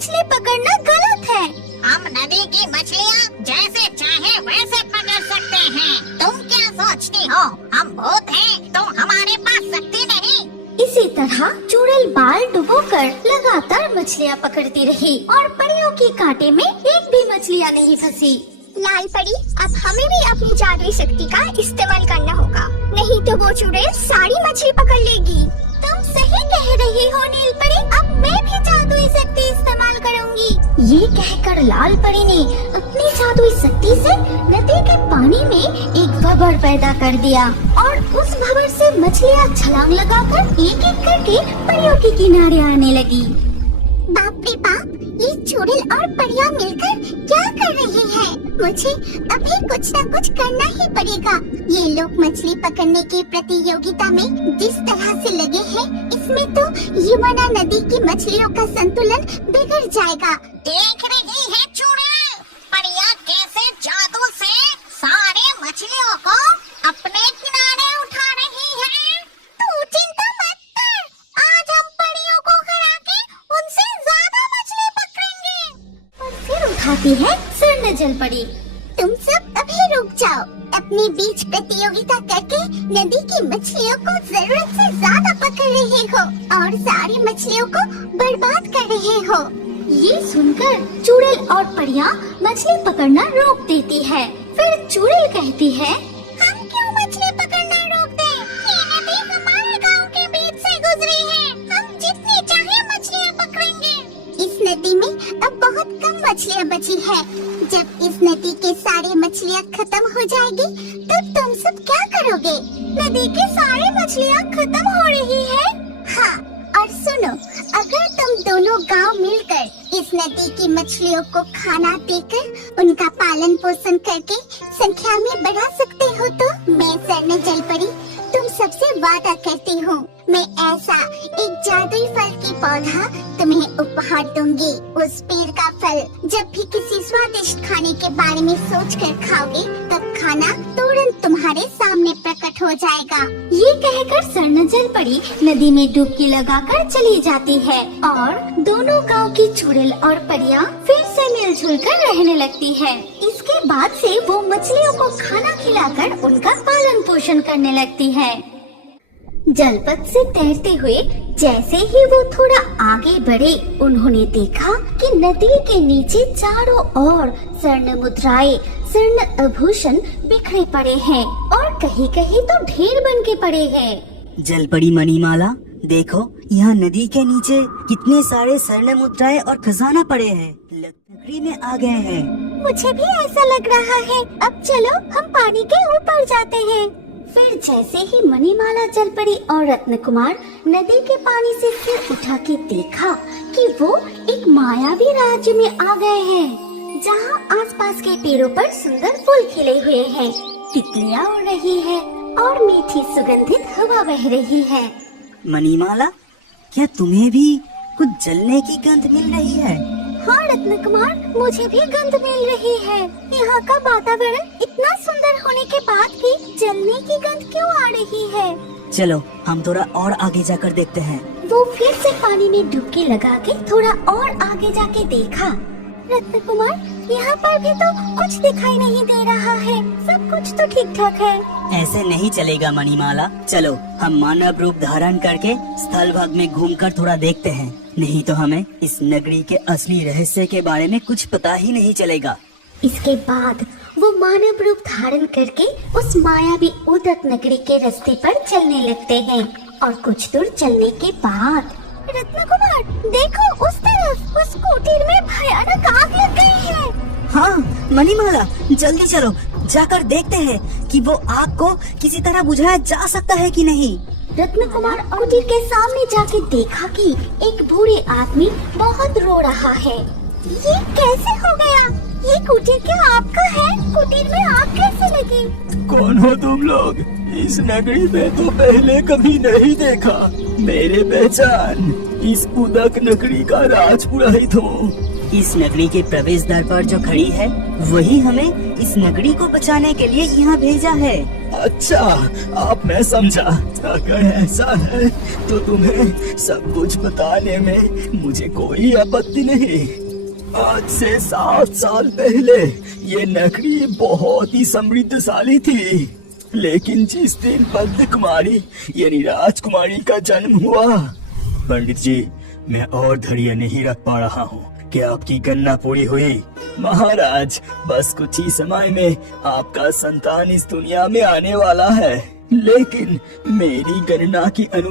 मछली पकड़ना गलत है। हम नदी की मछलियाँ जैसे चाहे वैसे पकड़ सकते हैं। तुम क्या सोचती हो, हम भूत हैं तो हमारे पास शक्ति नहीं? इसी तरह चुड़ैल बाल डुबोकर लगातार मछलियाँ पकड़ती रही और परियों के कांटे में एक भी मछलियाँ नहीं फंसी। लाल परी, अब हमें भी अपनी जादुई शक्ति का इस्तेमाल करना होगा, नहीं तो वो चुड़ैल सारी मछली पकड़ लेगी। तुम सही कह रही हो नील परी, अब मैं भी जादुई शक्ति इस्तेमाल करूंगी। ये कहकर लाल परी ने अपनी जादुई शक्ति से नदी के पानी में एक भंवर पैदा कर दिया और उस भंवर से मछलियाँ छलांग लगाकर एक एक करके परियों के किनारे आने लगी। बाप रे बाप, ये चुड़ैल और परियां मिलकर क्या कर रही हैं? मुझे अभी कुछ न कुछ करना ही पड़ेगा। ये लोग मछली पकड़ने की प्रतियोगिता में जिस तरह से लगे हैं, इसमें तो यमुना नदी की मछलियों का संतुलन बिगड़ जाएगा। देख रही है चुड़ैल, परियां कैसे जादू से सारे मछलियों को अपने किनारे उठा रही है। तू चिंता मत कर, आज हम परियों को हरा के उनसे ज्यादा मछली पकड़ेंगे। और फिर उठाती है स्वर्ण जल परी। तुम सब अभी रुक जाओ, अपने बीच प्रतियोगिता करके नदी की मछलियों को जरूरत से ज्यादा पकड़ रहे हो और सारी मछलियों को बर्बाद कर रहे हो। ये सुनकर चुड़ैल और परियां मछली पकड़ना रोक देती है। फिर चुड़ैल कहती है, हम क्यों मछली पकड़ना रोक दें? ये नदी हमारे गांव के बीच से गुजरी है, हम जितनी चाहे मछलियाँ पकड़ेंगे। इस नदी में अब बहुत कम मछलियाँ बची है। जब इस नदी के सारी मछलियाँ खत्म हो जाएगी, तब तुम सब क्या करोगे? नदी की सारी मछलियाँ खत्म हो रही है। हाँ, और सुनो, अगर तुम दोनों गांव मिलकर इस नदी की मछलियों को खाना देकर उनका पालन पोषण करके संख्या में बढ़ा सकते हो तो मैं स्वर्ण जल परी तुम सबसे वादा करती हूँ, मैं ऐसा एक जादुई फल की पौधा तुम्हें उपहार दूंगी। उस पेड़ का फल जब भी किसी स्वादिष्ट खाने के बारे में सोचकर खाओगे, तब खाना तुरंत तुम्हारे सामने प्रकट हो जाएगा। ये कहकर स्वर्ण जल परी नदी में डुबकी लगाकर चली जाती है और दोनों गांव की चुड़ैल और परियां फिर से मिलजुल कर रहने लगती है। इसके बाद से वो मछलियों को खाना खिलाकर उनका पालन पोषण करने लगती है। जलपथ से तैरते हुए जैसे ही वो थोड़ा आगे बढ़े, उन्होंने देखा कि नदी के नीचे चारों ओर स्वर्ण मुद्राएं, स्वर्ण आभूषण बिखरे पड़े हैं और कहीं कहीं तो ढेर बन के पड़े हैं। जलपरी मणिमाला, देखो यहाँ नदी के नीचे कितने सारे स्वर्ण मुद्राएं और खजाना पड़े हैं, नगरी में आ गए हैं। मुझे भी ऐसा लग रहा है, अब चलो हम पानी के ऊपर जाते हैं। फिर जैसे ही मणिमाला, जलपरी और रत्न कुमार नदी के पानी से सिर उठा के देखा कि वो एक मायावी राज्य में आ गए हैं, जहाँ आसपास के पेड़ों पर सुंदर फूल खिले हुए हैं, तितलियाँ उड़ रही है और मीठी सुगंधित हवा बह रही है। मणिमाला, क्या तुम्हें भी कुछ जलने की गंध मिल रही है? हाँ रत्न कुमार, मुझे भी गंध मिल रही है। यहाँ का वातावरण इतना सुंदर होने के बाद भी जलने की गंध क्यों आ रही है? चलो हम थोड़ा और आगे जाकर देखते हैं। वो फिर से पानी में डुबकी लगा के थोड़ा और आगे जाके देखा। रत्न कुमार, यहाँ पर भी तो कुछ दिखाई नहीं दे रहा है, सब कुछ तो ठीक ठाक है। ऐसे नहीं चलेगा मणिमाला, चलो हम मानव रूप धारण करके स्थल भाग में घूमकर थोड़ा देखते हैं, नहीं तो हमें इस नगरी के असली रहस्य के बारे में कुछ पता ही नहीं चलेगा। इसके बाद वो मानव रूप धारण करके उस मायावी उदक नगरी के रास्ते पर चलने लगते हैं और कुछ दूर चलने के बाद रत्न कुमार, देखो उस तरफ, उस कुटीर में भयानक आग लग गई है। हाँ मणिमाला, जल्दी चलो, जाकर देखते हैं कि वो आग को किसी तरह बुझाया जा सकता है कि नहीं। रत्न कुमार कुटीर के सामने जाके देखा कि एक बूढ़े आदमी बहुत रो रहा है। ये कैसे हो गया? ये कुटीर क्या आपका है? कुटीर में आग कैसे लगी? कौन हो तुम लोग? इस नगरी में तो पहले कभी नहीं देखा। मेरे पहचान, इस उदक नगरी का राजपुरोहित हूँ। इस नगरी के प्रवेश द्वार पर जो खड़ी है, वही हमें इस नगरी को बचाने के लिए यहाँ भेजा है। अच्छा, अब मैं समझा। अगर ऐसा है तो तुम्हें सब कुछ बताने में मुझे कोई आपत्ति नहीं। आज से 7 साल पहले ये नगरी बहुत ही समृद्धशाली थी, लेकिन जिस दिन बद्ध कुमारी यानी राजकुमारी का जन्म हुआ, पंडित जी मैं और धैर्य नहीं रख पा रहा हूँ कि आपकी गणना पूरी हुई। महाराज, बस कुछ ही समय में आपका संतान इस दुनिया में आने वाला है, लेकिन मेरी गणना की अनुसार